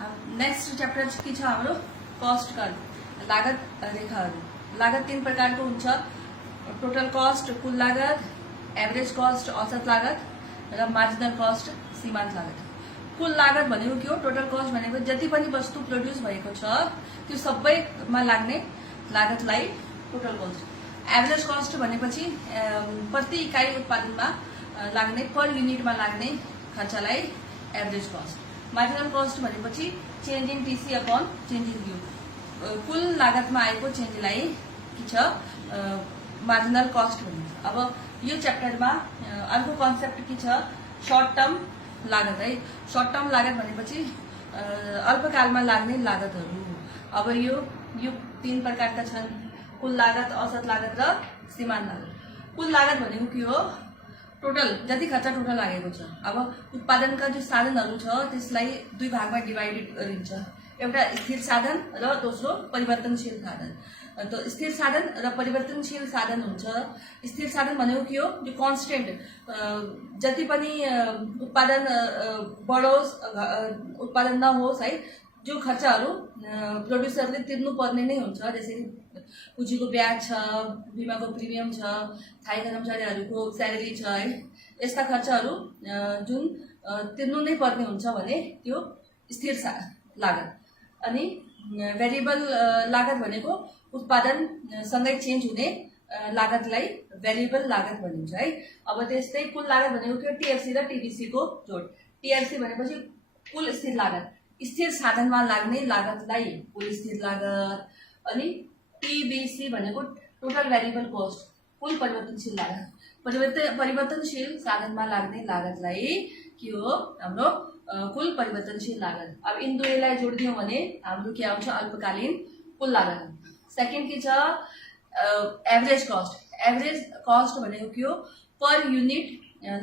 Next chapter के छ हाम्रो कस्ट कर्व लागत रेखाहरू। लागत तीन प्रकारको हुन्छ, टोटल कस्ट कुल लागत, एभरेज कस्ट औसत लागत र मार्जिनल कस्ट सीमांत लागत। कुल लागत भनेको के हो? टोटल कस्ट भनेको जति पनि वस्तु प्रोड्युस भएको छ त्यो सबैमा लाग्ने लागतलाई टोटल कस्ट। एभरेज कस्ट भनेपछि प्रति इकाई उत्पादनमा लाग्ने पर युनिटमा लाग्ने खर्चलाई एभरेज कस्ट। मार्जिनल कस्ट भनेपछि change in TC upon change in U. कुल लागतमा आएको चेन्जलाई के छ मार्जिनल कस्ट भनिन्छ। अब यो च्याप्टरमा अर्को कन्सेप्ट के छ? सर्ट टर्म लागत है। सर्ट टर्म लागत भनेपछि अल्पकालमा लाग्ने लागतहरू। अब यो तीन प्रकारका छन्, कुल लागत, औसत लागत र सीमांत लागत। कुल लागत भनेको के हो? टोटल जति खर्च टोटल लागेको छ। अब उत्पादनका जो साधनहरू छ त्यसलाई दुई भागमा डिभाइडेड गरिन्छ, एउटा स्थिर साधन र दोस्रो परिवर्तनशील साधन। तो स्थिर साधन र परिवर्तनशील साधन हुन्छ। स्थिर साधन भनेको के हो? जो कन्स्टेन्ट जति पनि उत्पादन बढोस् उत्पादन नहोस् है, जो खर्चहरू प्रोड्युसरले तिर्नु पर्ने नै हुन्छ, जसरी पुँजीको ब्याज छ, बिमाको प्रिमियम छ, स्थायी कर्मचारीहरूको स्यालेरी छ है, यस्ता खर्चहरू जुन तिर्नु नै पर्ने हुन्छ भने त्यो स्थिर लागत। अनि भेरिएबल लागत भनेको उत्पादन सँगै चेन्ज हुने लागतलाई भेरिएबल लागत भनिन्छ है। अब त्यस्तै कुल लागत भनेको के हो? टीएफसी र टीबीसी को जोड। टीएफसी भनेपछि कुल स्थिर लागत, स्थिर साधनमा लाग्ने लागतलाई कुल स्थिर लागत। अनि टीबीसी भनेको टोटल भेरिएबल कस्ट, कुल परिवर्तनशील लागत। परिवर्तनशील साधनमा लाग्ने लागतलाई के हो? हाम्रो कुल परिवर्तनशील लागत। अब इन दुवैलाई जोडिदियौँ भने हाम्रो के आउँछ? अल्पकालीन कुल लागत। सेकेन्ड के छ? Average cost. एभरेज कस्ट भनेको के हो? पर युनिट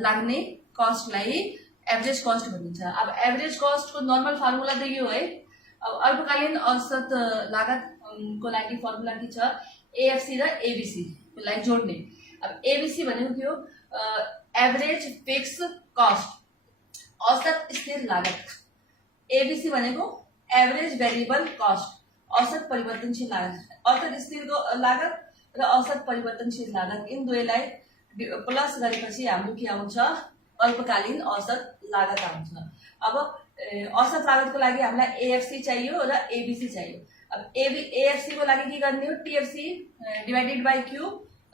लाग्ने कस्टलाई एभरेज कस्ट भनिन्छ। अब एभरेज कस्ट को नर्मल फर्मुला त यो है। अब अल्पकालीन औसत लागत को लागि फर्मुला के छ? एएफसी र एबीसी को लागि जोड्ने। अब एबीसी भनेको के हो? एभरेज फिक्स कस्ट, औसत स्थिर लागत। एबीसी भनेको एभरेज भेरिएबल कस्ट, औसत परिवर्तनशील लागत। औसत स्थिर लागत र औसत परिवर्तनशील लागत, इन दुवैलाई प्लस गरेपछि हाम्रो के आउँछ? अल्पकालीन औसत लागत आउँछ। अब औसत लागतको लागि हामीलाई एएफसी चाहियो र एबीसी चाहियो। अब एएफसी को लागि के गर्ने हो? टीएफसी डिवाइडेड बाई क्यू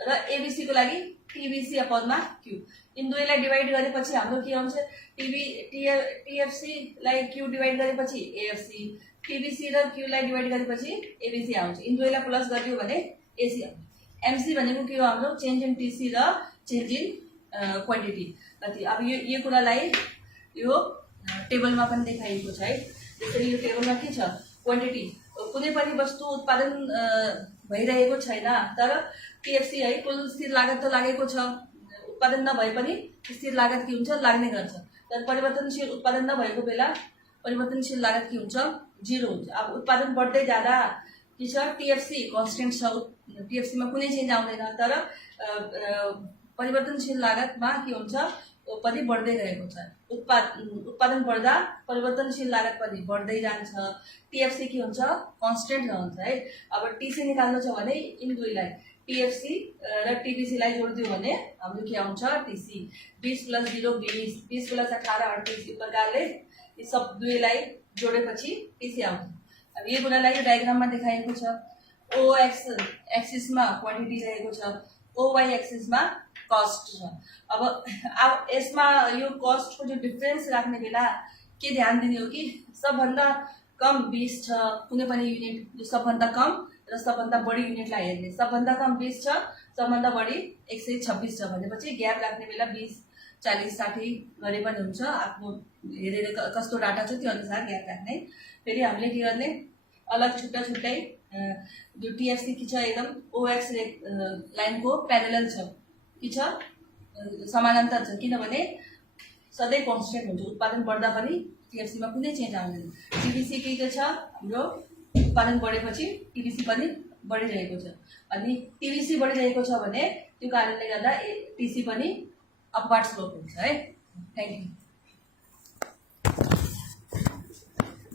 र एबीसी को लागि टीबीसी अपनमा क्यू। इन दुवैलाई डिवाइड गरेपछि हाम्रो के आउँछ? टीएफसी लाई क्यू डिवाइड गरेपछि एएफसी, टीबीसी र क्यू लाई डिवाइड गरेपछि एबीसी आउँछ। इन दुवैलाई प्लस गरिदियो भने एसी आउँछ। एमसी भनेको के हो? हाम्रो चेन्ज इन टीसी र चेन्ज इन क्वान्टिटी कति। अब यो कुरालाई यो टेबलमा पनि देखाइएको छ है। त्यसरी यो टेबलमा के छ? क्वान्टिटी, कुनै पनि वस्तु उत्पादन भइरहेको छैन तर टीएफसी है कुल स्थिर लागत त लागेको छ, उत्पादन नभए पनि स्थिर लागत के हुन्छ? लाग्ने गर्छ। तर परिवर्तनशील उत्पादन नभएको बेला परिवर्तनशील लागत के हुन्छ? जिरो हुन्छ। अब उत्पादन बढ्दै जाँदा के छ? टीएफसी कन्स्टेन्ट छ, टीएफसी मा कुनै चेन्ज आउँदैन, तर परिवर्तनशील लागतमा के हुन्छ? पनि बढ्दै गएको छ। उत्पादन बढ्दा परिवर्तनशील लागत पनि बढ्दै जान्छ। टीएफसी के हुन्छ? कन्स्टेन्ट रहन्छ है। अब टीसी निकाल्नु छ भने इन दुईलाई टीएफसी र टीबीसी लाई जोडिदियो भने हाम्रो के आउँछ? टीसी। 20 + 0 20, 20 + 18 38, यो प्रकारले यी सब दुईलाई जोडेपछि टीसी आउँछ। अब यो कुरालाई यो डायग्राममा देखाएको छ। ओएक्स एक्सिसमा क्वान्टिटी रहेको छ, ओवाई एक्सिसमा कस्ट छ। अब यसमा यो कस्ट को जो डिफरेन्स राख्ने बेला के ध्यान दिने हो कि सबभन्दा कम 20 छ कुनै पनि युनिट, जो सबभन्दा कम र सबभन्दा बढी युनिटलाई हेर्ने। सबभन्दा कम 20 छ, सबभन्दा बढी 126 छ भनेपछि ग्याप राख्ने बेला 20 40 60 गरे पनि हुन्छ। आफ्नो हेरेर कस्तो डाटा छ त्यो अनुसार ग्याप राख्ने। फेरि हामीले के गर्ने? अलग छुट्टै जो टीएफसी के छ एकदम ओएक्स लाइन को प्यारेलल छ, के छ? समानान्तर छ, किनभने सधैँ कन्स्टेन्ट हुन्छ। उत्पादन बढ्दा पनि टीएफसी मा कुनै चेन्ज आउँदैन। टीबीसी के छ? हाम्रो उत्पादन बढेपछि टीबीसी पनि बढिरहेको छ। अनि टीबीसी बढिरहेको छ भने त्यो कारणले गर्दा टीसी पनि अपवार्ड स्लोप हुन्छ है। Thank you.